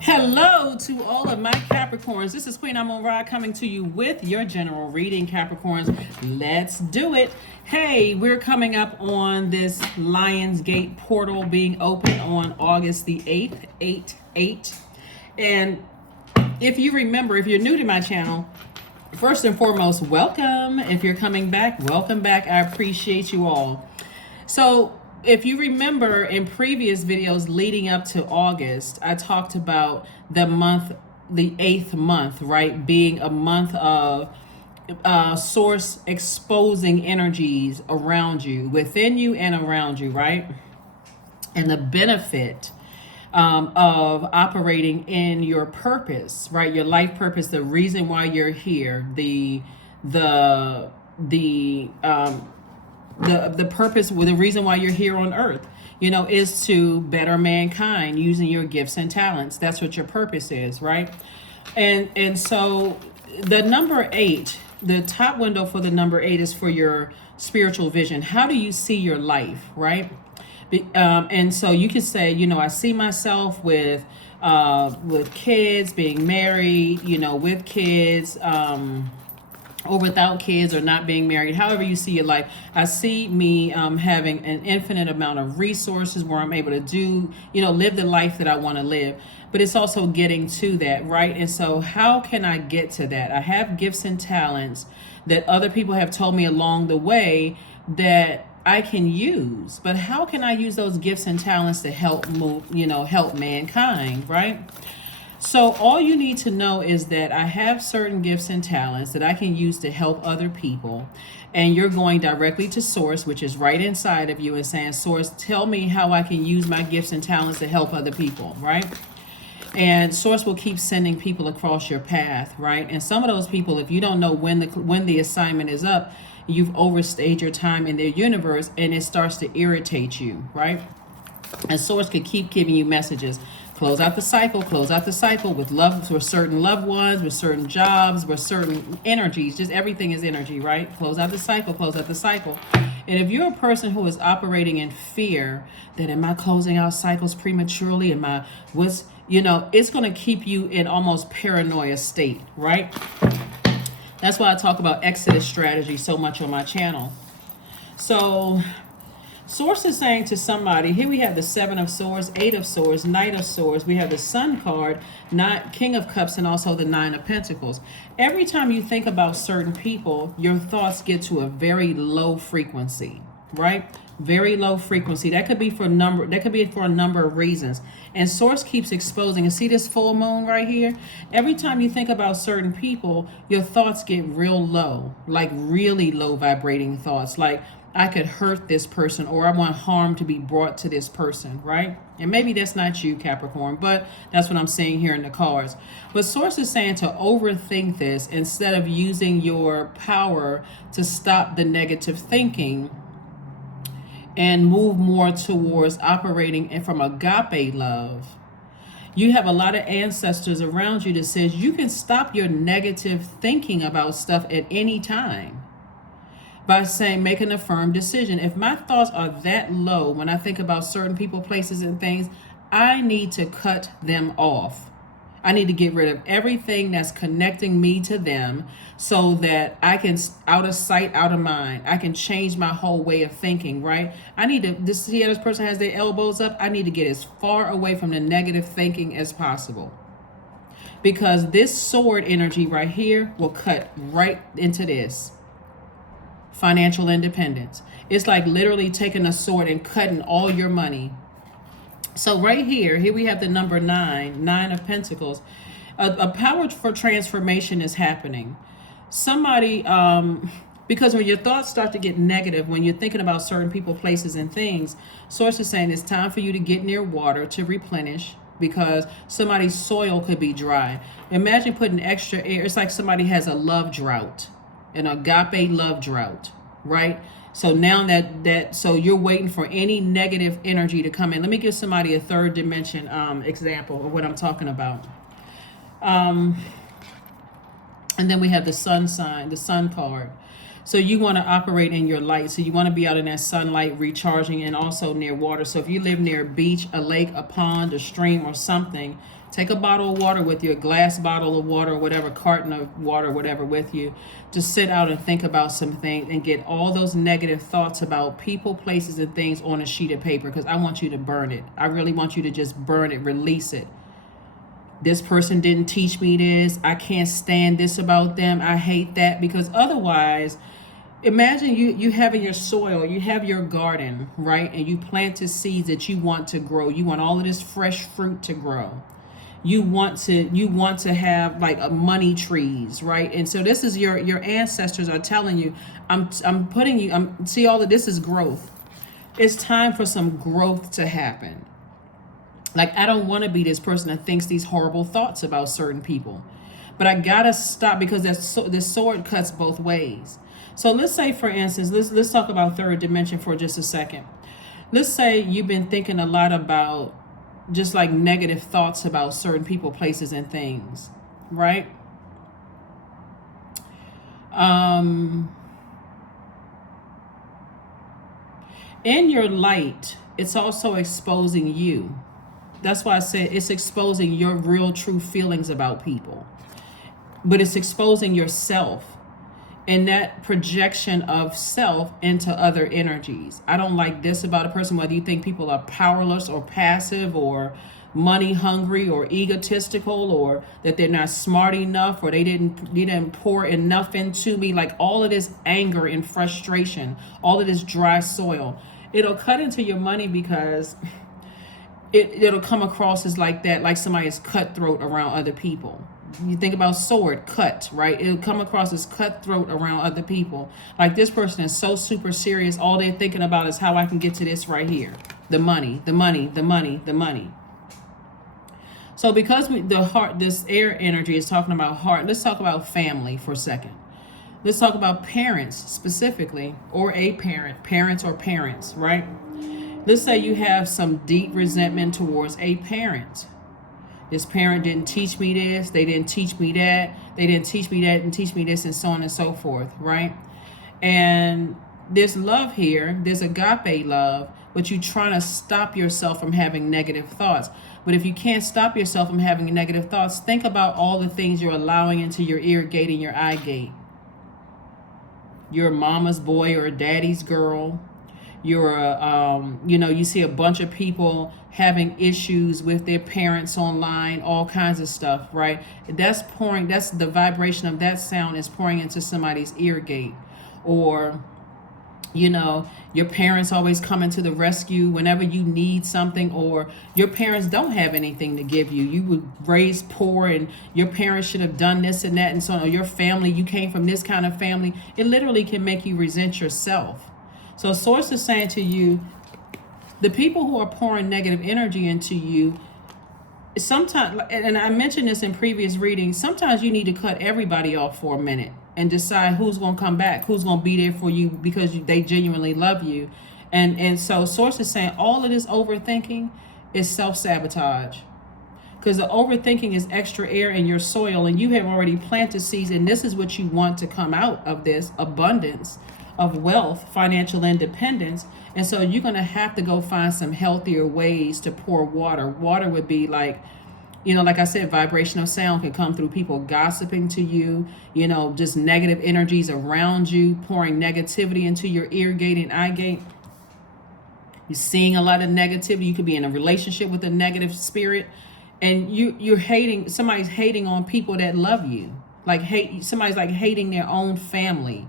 Hello to all of my Capricorns. This is Queen Amun Ra coming to you with your general reading, Capricorns. Let's do it. Hey, we're coming up on this Lionsgate portal being open on August the 8th, 8/8. And if you remember, if you're new to my channel, first and foremost, welcome. If you're coming back, welcome back. I appreciate you all. So if you remember in previous videos leading up to August, I talked about the month, the 8th month, right? Being a month of source exposing energies around you, within you and around you, right? And the benefit of operating in your purpose, right? Your life purpose, the reason why you're here, the purpose, the reason why you're here on earth, is to better mankind using your gifts and talents. That's what your purpose is, right? And so the number 8, the top window for the number 8 is for your spiritual vision. How do you see your life, right? And so you can say, I see myself with kids, being married, with kids, or without kids, or not being married, however you see your life. I see me having an infinite amount of resources where I'm able to do, live the life that I want to live. But it's also getting to that, right? And so how can I get to that? I have gifts and talents that other people have told me along the way that I can use. But how can I use those gifts and talents to help help mankind, right? So all you need to know is that I have certain gifts and talents that I can use to help other people. And you're going directly to Source, which is right inside of you, and saying, Source, tell me how I can use my gifts and talents to help other people, right? And Source will keep sending people across your path, right? And some of those people, if you don't know when the assignment is up, you've overstayed your time in their universe, and it starts to irritate you, right? And Source could keep giving you messages. Close out the cycle with love, with certain loved ones, with certain jobs, with certain energies. Just everything is energy, right? Close out the cycle. And if you're a person who is operating in fear that, am I closing out cycles prematurely? It's going to keep you in almost paranoia state, right? That's why I talk about exodus strategy so much on my channel. So Source is saying to somebody, here we have the 7 of Swords, 8 of Swords, Knight of Swords. We have the Sun card, not King of Cups, and also the 9 of Pentacles. Every time you think about certain people, your thoughts get to a very low frequency, right? Very low frequency. That could be for a number of reasons. And Source keeps exposing. And see this full moon right here? Every time you think about certain people, your thoughts get real low, like really low vibrating thoughts, like I could hurt this person, or I want harm to be brought to this person, right? And maybe that's not you, Capricorn, but that's what I'm seeing here in the cards. But Source is saying to overthink this instead of using your power to stop the negative thinking and move more towards operating from agape love. You have a lot of ancestors around you that says you can stop your negative thinking about stuff at any time by saying, making a firm decision. If my thoughts are that low when I think about certain people, places, and things, I need to cut them off. I need to get rid of everything that's connecting me to them so that I can, out of sight, out of mind, I can change my whole way of thinking, right? I need to, this person has their elbows up. I need to get as far away from the negative thinking as possible. Because this sword energy right here will cut right into this. Financial independence. It's like literally taking a sword and cutting all your money. So right here we have the number 9 of Pentacles. A power for transformation is happening. Somebody, because when your thoughts start to get negative, when you're thinking about certain people, places, and things, Source is saying it's time for you to get near water to replenish, because somebody's soil could be dry. Imagine putting extra air. It's like somebody has a love drought, an agape love drought, right? So now so you're waiting for any negative energy to come in. Let me give somebody a third dimension example of what I'm talking about. And then we have the sun sign, the sun card. So you want to operate in your light. So you want to be out in that sunlight, recharging, and also near water. So if you live near a beach, a lake, a pond, a stream, or something, Take a bottle of water with you, a glass bottle of water, or whatever, carton of water, whatever with you. Just sit out and think about some things and get all those negative thoughts about people, places, and things on a sheet of paper, because I want you to burn it. I really want you to just burn it, release it. This person didn't teach me this. I can't stand this about them. I hate that. Because otherwise, imagine you having your soil, you have your garden, right? And you planted seeds that you want to grow. You want all of this fresh fruit to grow. You want to have like a money trees, right? And so this is your ancestors are telling you, I'm putting you, see, all of this is growth. It's time for some growth to happen. Like, I don't want to be this person that thinks these horrible thoughts about certain people, but I gotta stop, because this sword cuts both ways. So let's say, for instance, let's talk about third dimension for just a second. Let's say you've been thinking a lot about just like negative thoughts about certain people, places, and things, right? In your light, it's also exposing you. That's why I said it's exposing your real, true feelings about people, but it's exposing yourself and that projection of self into other energies. I don't like this about a person, whether you think people are powerless or passive or money hungry or egotistical, or that they're not smart enough, or they didn't pour enough into me. Like, all of this anger and frustration, all of this dry soil, it'll cut into your money, because it'll come across as like that, like somebody is cutthroat around other people. You think about sword, cut, right? It'll come across as cutthroat around other people. Like, this person is so super serious. All they're thinking about is how I can get to this right here. The money, the money, the money, the money. So because the heart, this air energy is talking about heart, let's talk about family for a second. Let's talk about parents specifically, or a parent, parents or parents, right? Let's say you have some deep resentment towards a parent. This parent didn't teach me this, they didn't teach me that, they didn't teach me that and teach me this, and so on and so forth, right? And there's love here, there's agape love, but you're trying to stop yourself from having negative thoughts. But if you can't stop yourself from having negative thoughts, think about all the things you're allowing into your ear gate and your eye gate. You're a mama's boy or a daddy's girl. You're you see a bunch of people having issues with their parents online, all kinds of stuff, right? That's the vibration of that sound is pouring into somebody's ear gate. Or, your parents always coming to the rescue whenever you need something, or your parents don't have anything to give you. You were raised poor and your parents should have done this and that and so on. Or your family, you came from this kind of family. It literally can make you resent yourself. So Source is saying to you, the people who are pouring negative energy into you, sometimes, and I mentioned this in previous readings, sometimes you need to cut everybody off for a minute and decide who's going to come back, who's going to be there for you because they genuinely love you. And so Source is saying all of this overthinking is self-sabotage. Because the overthinking is extra air in your soil, and you have already planted seeds, and this is what you want to come out of this abundance of wealth, financial independence. And so you're going to have to go find some healthier ways to pour water. Water would be like, like I said, vibrational sound can come through people gossiping to you, just negative energies around you, pouring negativity into your ear gate and eye gate. You're seeing a lot of negativity. You could be in a relationship with a negative spirit, and somebody's hating on people that love you. Somebody's like hating their own family.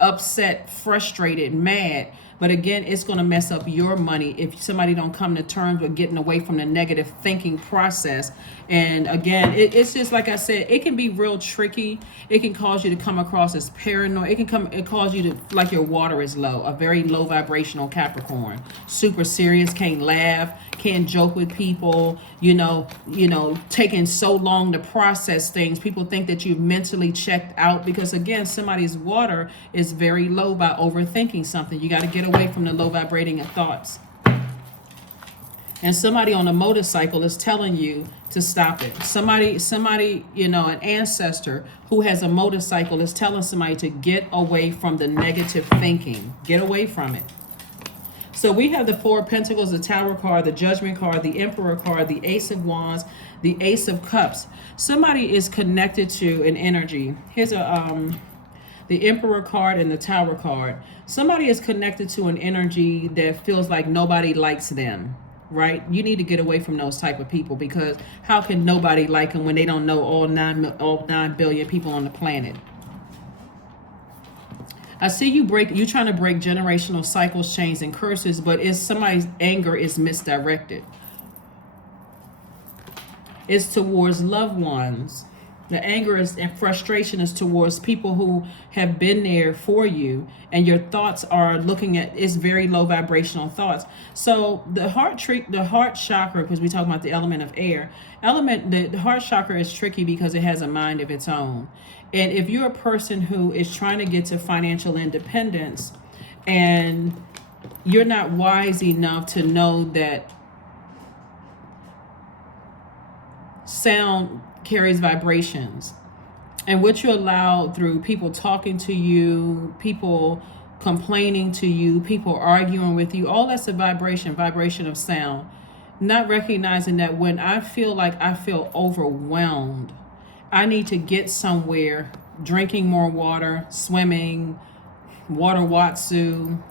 Upset, frustrated, mad. But again, it's going to mess up your money if somebody don't come to terms with getting away from the negative thinking process. And again, it's just like I said, it can be real tricky. It can cause you to come across as paranoid. It cause you to, like, your water is low, a very low vibrational Capricorn, super serious, can't laugh, can't joke with people, taking so long to process things. People think that you've mentally checked out because, again, somebody's water is very low by overthinking something. You got to get away from the low vibrating thoughts. And somebody on a motorcycle is telling you to stop it. Somebody, an ancestor who has a motorcycle is telling somebody to get away from the negative thinking. Get away from it. So we have the Four of Pentacles, the Tower card, the Judgment card, the Emperor card, the Ace of Wands, the Ace of Cups. Somebody is connected to an energy. Here's the Emperor card and the Tower card. Somebody is connected to an energy that feels like nobody likes them, right? You need to get away from those type of people, because how can nobody like them when they don't know all 9 billion people on the planet? I see you trying to break generational cycles, chains, and curses, but it's somebody's anger is misdirected. It's towards loved ones. The anger is and frustration is towards people who have been there for you, and your thoughts are looking at it's very low vibrational thoughts. So the heart chakra, because we talk about the element of air, the heart chakra is tricky because it has a mind of its own. And if you're a person who is trying to get to financial independence and you're not wise enough to know that sound carries vibrations, and what you allow through people talking to you, people complaining to you, people arguing with you, all that's a vibration of sound. Not recognizing that when I feel overwhelmed, I need to get somewhere, drinking more water, swimming, water watsu,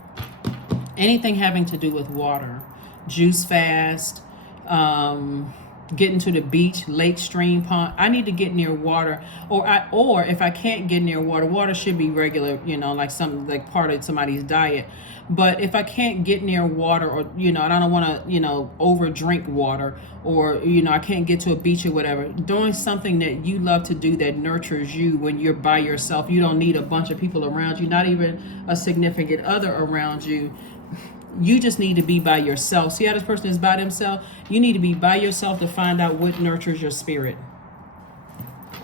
anything having to do with water, juice fast, getting to the beach, lake, stream, pond. I need to get near water, or if I can't get near water, water should be regular, like something like part of somebody's diet. But if I can't get near water, or and I don't want to over drink water, or I can't get to a beach or whatever, doing something that you love to do that nurtures you when you're by yourself. You don't need a bunch of people around you, not even a significant other around you. You just need to be by yourself. See how this person is by themselves? You need to be by yourself to find out what nurtures your spirit.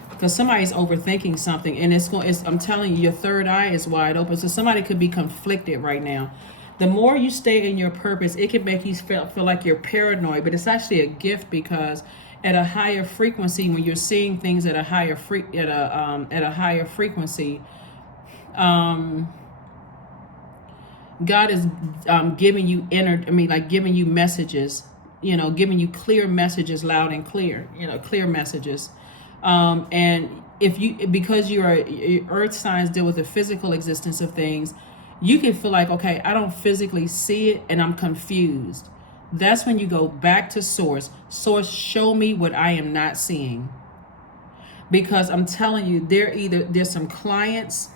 Because somebody's overthinking something, and I'm telling you, your third eye is wide open. So somebody could be conflicted right now. The more you stay in your purpose, it can make you feel like you're paranoid, but it's actually a gift, because at a higher frequency, when you're seeing things at a higher frequency, God is giving you giving you messages, giving you clear messages, loud and clear, clear messages. And because your earth signs deal with the physical existence of things, you can feel like, okay, I don't physically see it and I'm confused. That's when you go back to source. Source, show me what I am not seeing. Because I'm telling you, there's some clients,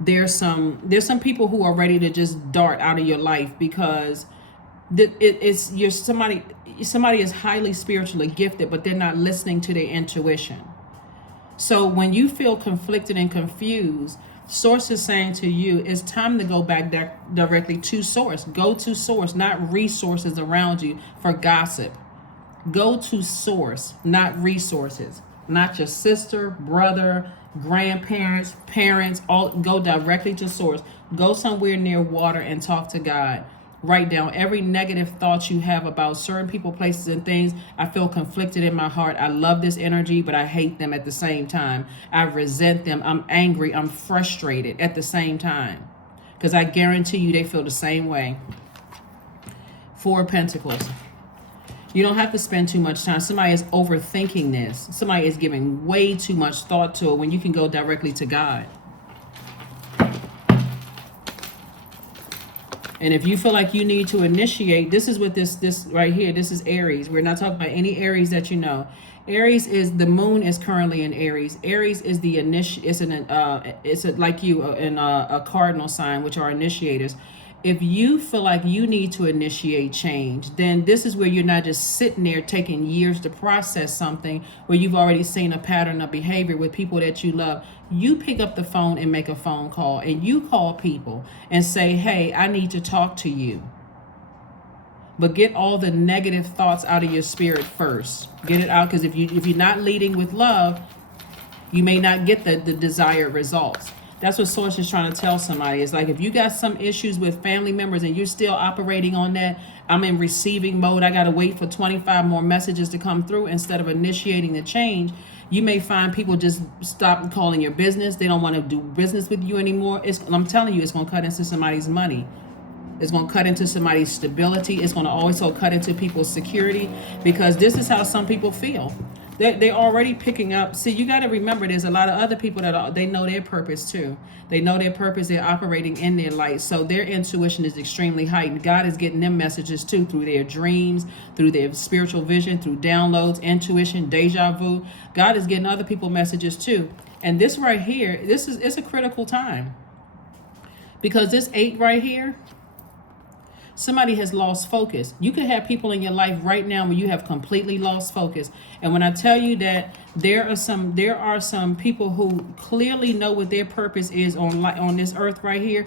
there's some people who are ready to just dart out of your life, because somebody is highly spiritually gifted, but they're not listening to their intuition. So when you feel conflicted and confused, source is saying to you, it's time to go back directly to source. Go to source, not resources around you for gossip. Go to source, not resources. Not your sister, brother, grandparents, parents, all. Go directly to source. Go somewhere near water and talk to God. Write down every negative thought you have about certain people, places, and things. I feel conflicted in my heart. I love this energy, but I hate them at the same time. I resent them. I'm angry. I'm frustrated at the same time. Because I guarantee you they feel the same way. Four of Pentacles. You don't have to spend too much time. Somebody is overthinking this. Somebody is giving way too much thought to it when you can go directly to God. And if you feel like you need to initiate, this is what this right here, this is Aries. We're not talking about any Aries that you know. Aries is, the moon is currently in Aries. Aries is the a cardinal sign, which are initiators. If you feel like you need to initiate change, then this is where you're not just sitting there taking years to process something where you've already seen a pattern of behavior with people that you love. You pick up the phone and make a phone call, and you call people and say, hey, I need to talk to you. But get all the negative thoughts out of your spirit first. Get it out, because if you're not leading with love, you may not get the desired results. That's what Source is trying to tell somebody. It's like, if you got some issues with family members and you're still operating on that, I'm in receiving mode, I got to wait for 25 more messages to come through instead of initiating the change, you may find people just stop calling your business. They don't want to do business with you anymore. I'm telling you, it's going to cut into somebody's money. It's going to cut into somebody's stability. It's going to also cut into people's security, because this is how some people feel. They're already picking up. See, you got to remember, there's a lot of other people they know their purpose too. They know their purpose. They're operating in their light. So their intuition is extremely heightened. God is getting them messages too, through their dreams, through their spiritual vision, through downloads, intuition, deja vu. God is getting other people messages too. And this right here, it's a critical time. Because this 8 right here, somebody has lost focus. You could have people in your life right now where you have completely lost focus. And when I tell you that there are some people who clearly know what their purpose is on this earth right here.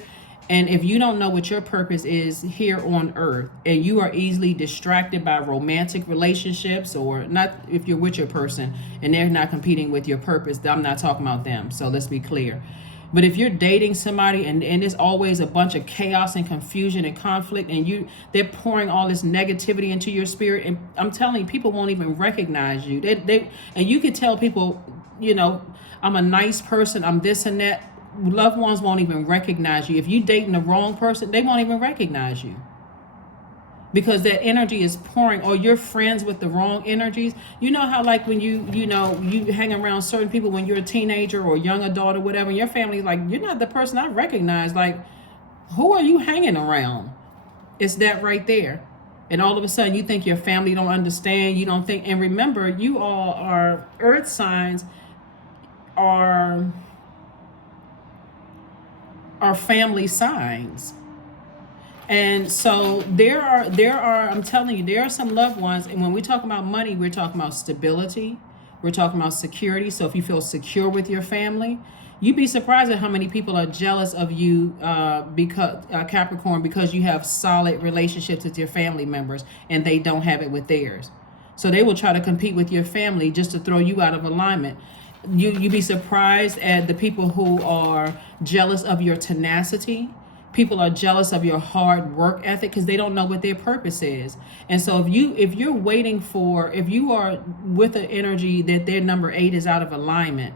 And if you don't know what your purpose is here on earth, and you are easily distracted by romantic relationships, or not, if you're with your person and they're not competing with your purpose, I'm not talking about them. So let's be clear. But if you're dating somebody and there's always a bunch of chaos and confusion and conflict, and they're pouring all this negativity into your spirit, and I'm telling you, people won't even recognize you. And you could tell people, I'm a nice person, I'm this and that. Loved ones won't even recognize you. If you're dating the wrong person, they won't even recognize you. Because that energy is pouring, or you're friends with the wrong energies. You know how, like, when you hang around certain people when you're a teenager or young adult or whatever, and your family's like, you're not the person I recognize. Like, who are you hanging around? It's that right there. And all of a sudden you think your family don't understand. You don't think, and remember, you all are earth signs, are family signs. And so there are, I'm telling you, there are some loved ones. And when we talk about money, we're talking about stability. We're talking about security. So if you feel secure with your family, you'd be surprised at how many people are jealous of you, because Capricorn, because you have solid relationships with your family members and they don't have it with theirs. So they will try to compete with your family just to throw you out of alignment. You'd be surprised at the people who are jealous of your tenacity. People are jealous of your hard work ethic because they don't know what their purpose is. And so if you are with an energy that their number 8 is out of alignment,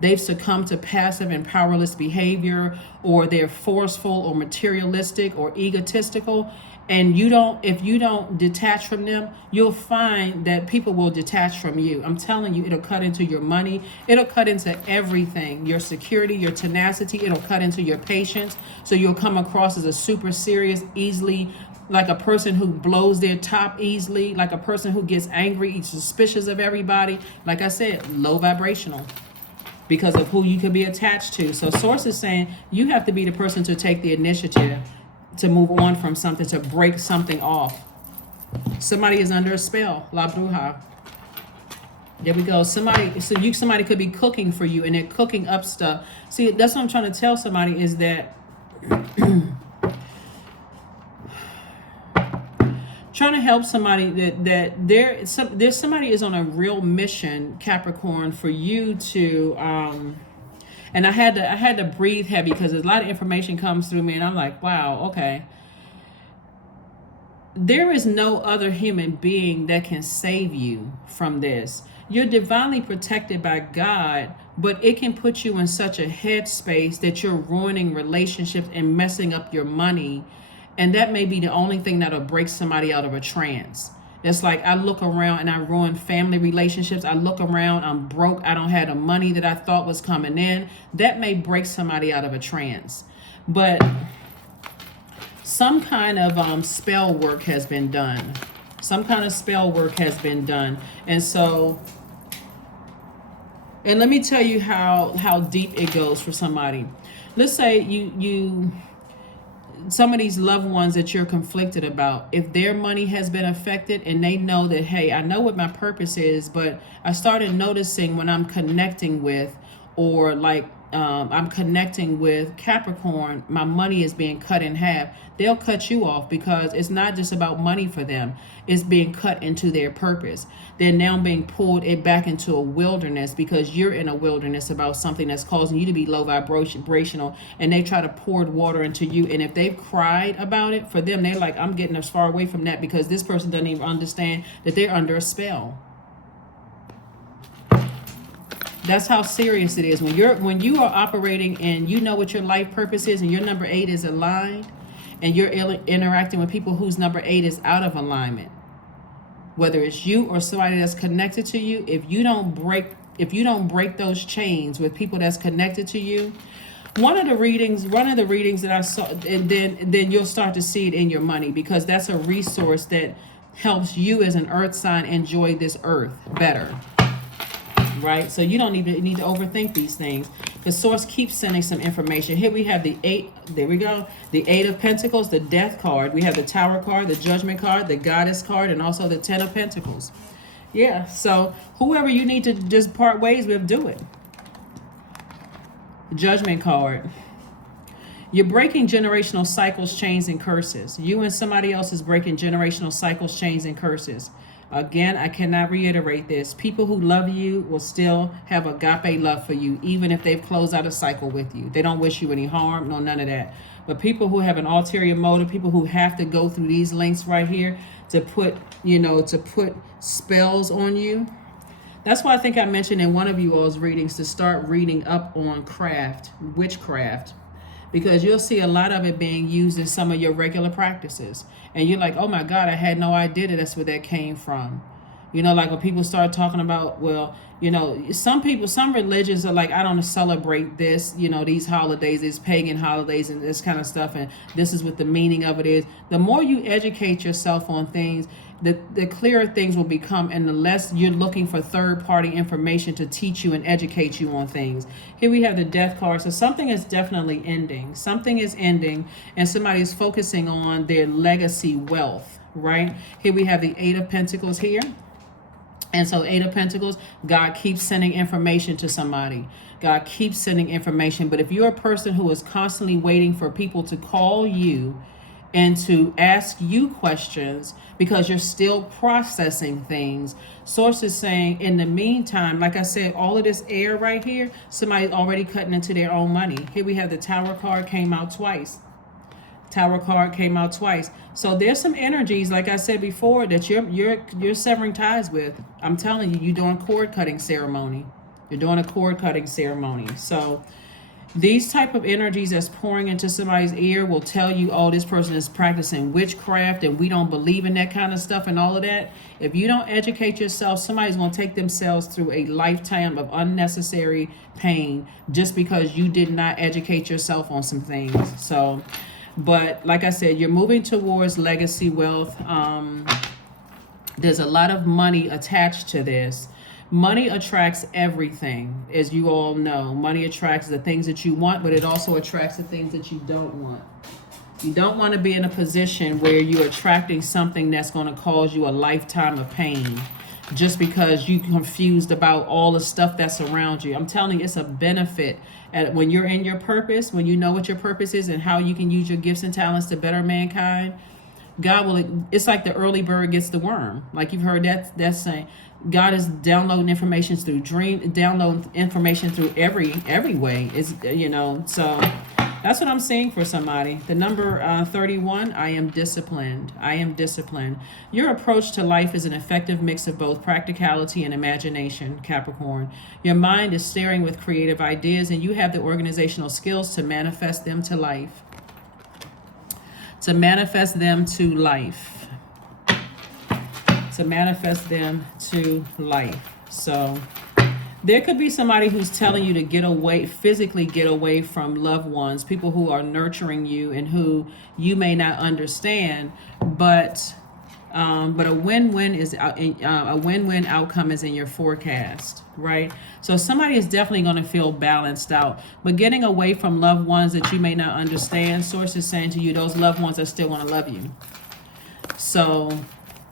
they've succumbed to passive and powerless behavior, or they're forceful or materialistic or egotistical, and if you don't detach from them, you'll find that people will detach from you. I'm telling you, it'll cut into your money. It'll cut into everything. Your security, your tenacity. It'll cut into your patience. So you'll come across as a super serious, easily, like a person who blows their top easily, like a person who gets angry, suspicious of everybody. Like I said, low vibrational, because of who you could be attached to. So Source is saying you have to be the person to take the initiative to move on from something, to break something off. Somebody is under a spell. La Bruja. There we go. Somebody could be cooking for you, and they're cooking up stuff. See, that's what I'm trying to tell somebody, is that trying to help somebody that there's somebody is on a real mission, Capricorn, for you to and I had to breathe heavy, because a lot of information comes through me, and I'm like, wow, okay. There is no other human being that can save you from this. You're divinely protected by God, but it can put you in such a headspace that you're ruining relationships and messing up your money. And that may be the only thing that'll break somebody out of a trance. It's like, I look around and I ruin family relationships. I look around, I'm broke. I don't have the money that I thought was coming in. That may break somebody out of a trance. But some kind of spell work has been done. Some kind of spell work has been done. And so, and let me tell you how deep it goes for somebody. Let's say you some of these loved ones that you're conflicted about, if their money has been affected and they know that, hey, I know what my purpose is, but I started noticing when I'm connecting with, or like I'm connecting with Capricorn, my money is being cut in half. They'll cut you off, because it's not just about money for them. It's being cut into their purpose. They're now being pulled back into a wilderness, because you're in a wilderness about something that's causing you to be low vibrational, and they try to pour water into you. And if they've cried about it, for them, they're like, I'm getting as far away from that, because this person doesn't even understand that they're under a spell. That's how serious it is. When you are operating and you know what your life purpose is, and your number 8 is aligned, and you're interacting with people whose number 8 is out of alignment, whether it's you or somebody that's connected to you, if you don't break those chains with people that's connected to you, one of the readings that I saw, and then you'll start to see it in your money, because that's a resource that helps you as an earth sign enjoy this earth better, right? So you don't even need to overthink these things. The source keeps sending some information. Here we have the 8, there we go, the 8 of Pentacles, the Death card. We have the Tower card, the Judgment card, the Goddess card, and also the 10 of Pentacles. Yeah, so whoever you need to just part ways with, do it. Judgment card. You're breaking generational cycles, chains, and curses. You and somebody else is breaking generational cycles, chains, and curses. Again, I cannot reiterate this. People who love you will still have agape love for you, even if they've closed out a cycle with you. They don't wish you any harm, no, none of that. But people who have an ulterior motive, people who have to go through these links right here to put spells on you. That's why I think I mentioned in one of you all's readings to start reading up on witchcraft, because you'll see a lot of it being used in some of your regular practices. And you're like, oh my God, I had no idea that's where that came from. Like when people start talking about, well, some religions are like, I don't celebrate this, these holidays, these pagan holidays and this kind of stuff. And this is what the meaning of it is. The more you educate yourself on things, the clearer things will become, and the less you're looking for third-party information to teach you and educate you on things. Here we have the Death card. So something is definitely ending. Something is ending, and somebody is focusing on their legacy wealth, right? Here we have the 8 of Pentacles here. And so 8 of Pentacles, God keeps sending information to somebody. God keeps sending information. But if you're a person who is constantly waiting for people to call you and to ask you questions because you're still processing things, source is saying, in the meantime, like I said, all of this air right here, somebody's already cutting into their own money. Here we have the Tower card came out twice. Tower card came out twice. So there's some energies, like I said before, that you're severing ties with. I'm telling you, you're doing cord cutting ceremony. You're doing a cord cutting ceremony. So these type of energies that's pouring into somebody's ear will tell you, oh, this person is practicing witchcraft and we don't believe in that kind of stuff and all of that. If you don't educate yourself, somebody's going to take themselves through a lifetime of unnecessary pain just because you did not educate yourself on some things. So, but like I said, you're moving towards legacy wealth. There's a lot of money attached to this. Money attracts everything, as you all know. Money attracts the things that you want, but it also attracts the things that you don't want. You don't want to be in a position where you're attracting something that's going to cause you a lifetime of pain just because you're confused about all the stuff that's around you. I'm telling you, it's a benefit when you're in your purpose, when you know what your purpose is and how you can use your gifts and talents to better mankind. God will, it's like the early bird gets the worm. Like you've heard that saying. God is downloading information through downloading information through every way. So that's what I'm seeing for somebody. The number 31, I am disciplined. I am disciplined. Your approach to life is an effective mix of both practicality and imagination, Capricorn. Your mind is staring with creative ideas and you have the organizational skills to manifest them to life. To manifest them to life. To manifest them to life. So there could be somebody who's telling you to physically get away from loved ones, people who are nurturing you and who you may not understand, but a win-win outcome is in your forecast, right? So somebody is definitely going to feel balanced out, but getting away from loved ones that you may not understand, source is saying to you, those loved ones are still going to love you. So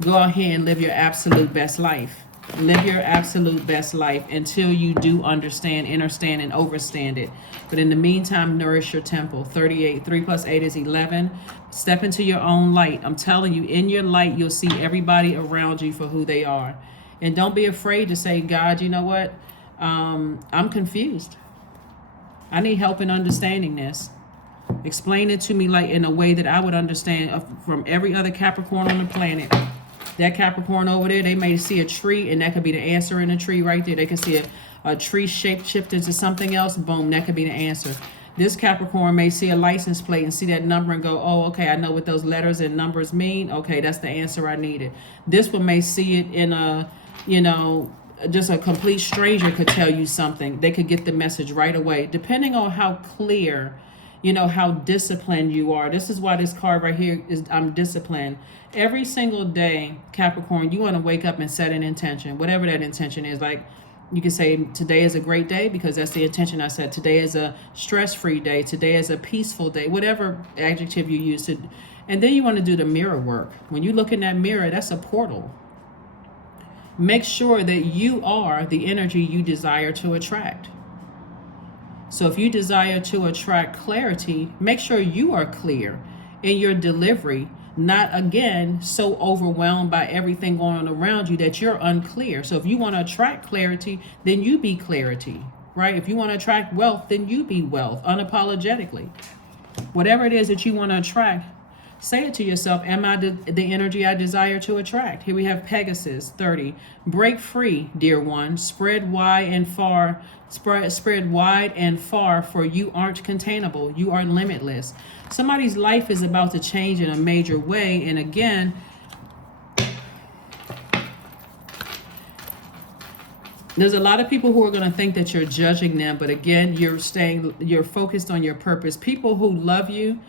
go out here and live your absolute best life. Live your absolute best life until you do understand, understand, and overstand it. But in the meantime, nourish your temple. 38, 3 plus 8 is 11. Step into your own light. I'm telling you, in your light, you'll see everybody around you for who they are. And don't be afraid to say, God, you know what? I'm confused. I need help in understanding this. Explain it to me like in a way that I would understand from every other Capricorn on the planet. That Capricorn over there, they may see a tree and that could be the answer in the tree right there. They can see a tree shape shift into something else. Boom, that could be the answer. This Capricorn may see a license plate and see that number and go, oh, okay, I know what those letters and numbers mean. Okay, that's the answer I needed. This one may see it in a, just a complete stranger could tell you something. They could get the message right away, depending on how clear, how disciplined you are. This is why this card right here is I'm disciplined. Every single day, Capricorn, you want to wake up and set an intention, whatever that intention is. Like, you can say today is a great day because that's the intention I set. Today is a stress-free day. Today is a peaceful day, whatever adjective you use to. And then you want to do the mirror work. When you look in that mirror, that's a portal. Make sure that you are the energy you desire to attract. So if you desire to attract clarity, make sure you are clear in your delivery, not again so overwhelmed by everything going on around you that you're unclear. So if you want to attract clarity, then you be clarity, right? If you want to attract wealth, then you be wealth unapologetically. Whatever it is that you want to attract, say it to yourself, am I the energy I desire to attract? Here we have Pegasus 30. Break free, dear one. Spread wide and far, for you aren't containable. You are limitless. Somebody's life is about to change in a major way. And again, there's a lot of people who are going to think that you're judging them. But again, you're focused on your purpose. People who love you,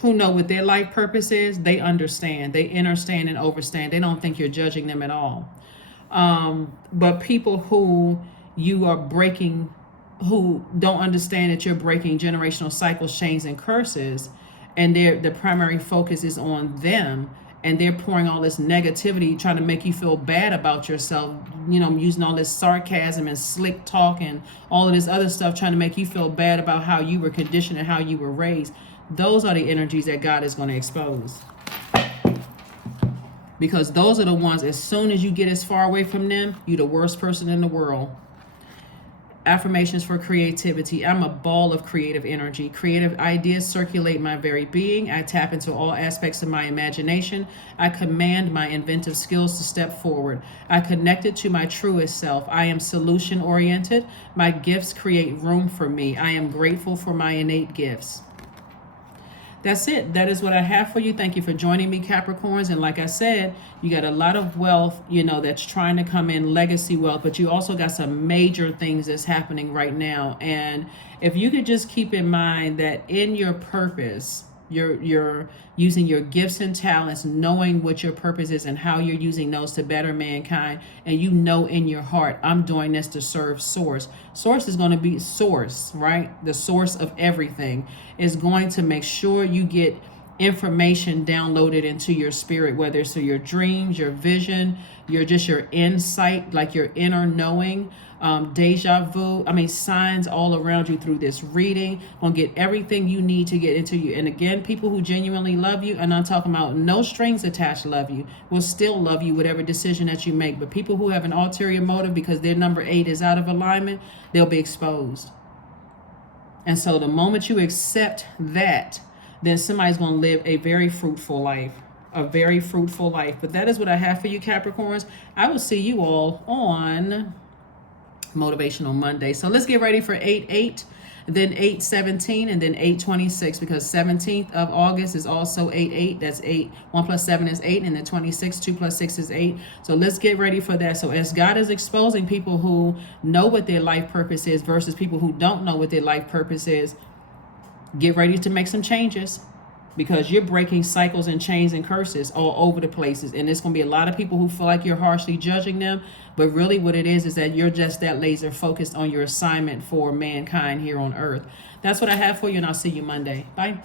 who know what their life purpose is, they understand. They understand and overstand. They don't think you're judging them at all. But people who you are breaking, who don't understand that you're breaking generational cycles, chains, and curses, and the primary focus is on them, and they're pouring all this negativity, trying to make you feel bad about yourself, using all this sarcasm and slick talk and all of this other stuff, trying to make you feel bad about how you were conditioned and how you were raised. Those are the energies that God is going to expose. Because those are the ones, as soon as you get as far away from them, you're the worst person in the world. Affirmations for creativity. I'm a ball of creative energy. Creative ideas circulate my very being. I tap into all aspects of my imagination. I command my inventive skills to step forward. I connected to my truest self. I am solution oriented. My gifts create room for me. I am grateful for my innate gifts. That's it. That is what I have for you. Thank you for joining me, Capricorns. And like I said, you got a lot of wealth, that's trying to come in, legacy wealth, but you also got some major things that's happening right now. And if you could just keep in mind that in your purpose, you're using your gifts and talents, knowing what your purpose is and how you're using those to better mankind. And in your heart, I'm doing this to serve source. Source is going to be source, right? The source of everything is going to make sure you get information downloaded into your spirit, whether it's through your dreams, your vision, your insight, like your inner knowing, deja vu. Signs all around you through this reading. Gonna get everything you need to get into you. And again, people who genuinely love you, and I'm talking about no strings attached love you, will still love you whatever decision that you make. But people who have an ulterior motive because their number 8 is out of alignment, they'll be exposed. And so the moment you accept that, then somebody's going to live a very fruitful life. But that is what I have for you, Capricorns. I will see you all on Motivational Monday. So let's get ready for 8/8, then 8/17, and then 8/26, because 17th of August is also 8/8. That's 8. 1 plus 7 is 8, and then 26, 2 plus 6 is 8. So let's get ready for that. So as God is exposing people who know what their life purpose is versus people who don't know what their life purpose is, get ready to make some changes, because you're breaking cycles and chains and curses all over the places. And there's going to be a lot of people who feel like you're harshly judging them. But really what it is that you're just that laser focused on your assignment for mankind here on earth. That's what I have for you, and I'll see you Monday. Bye.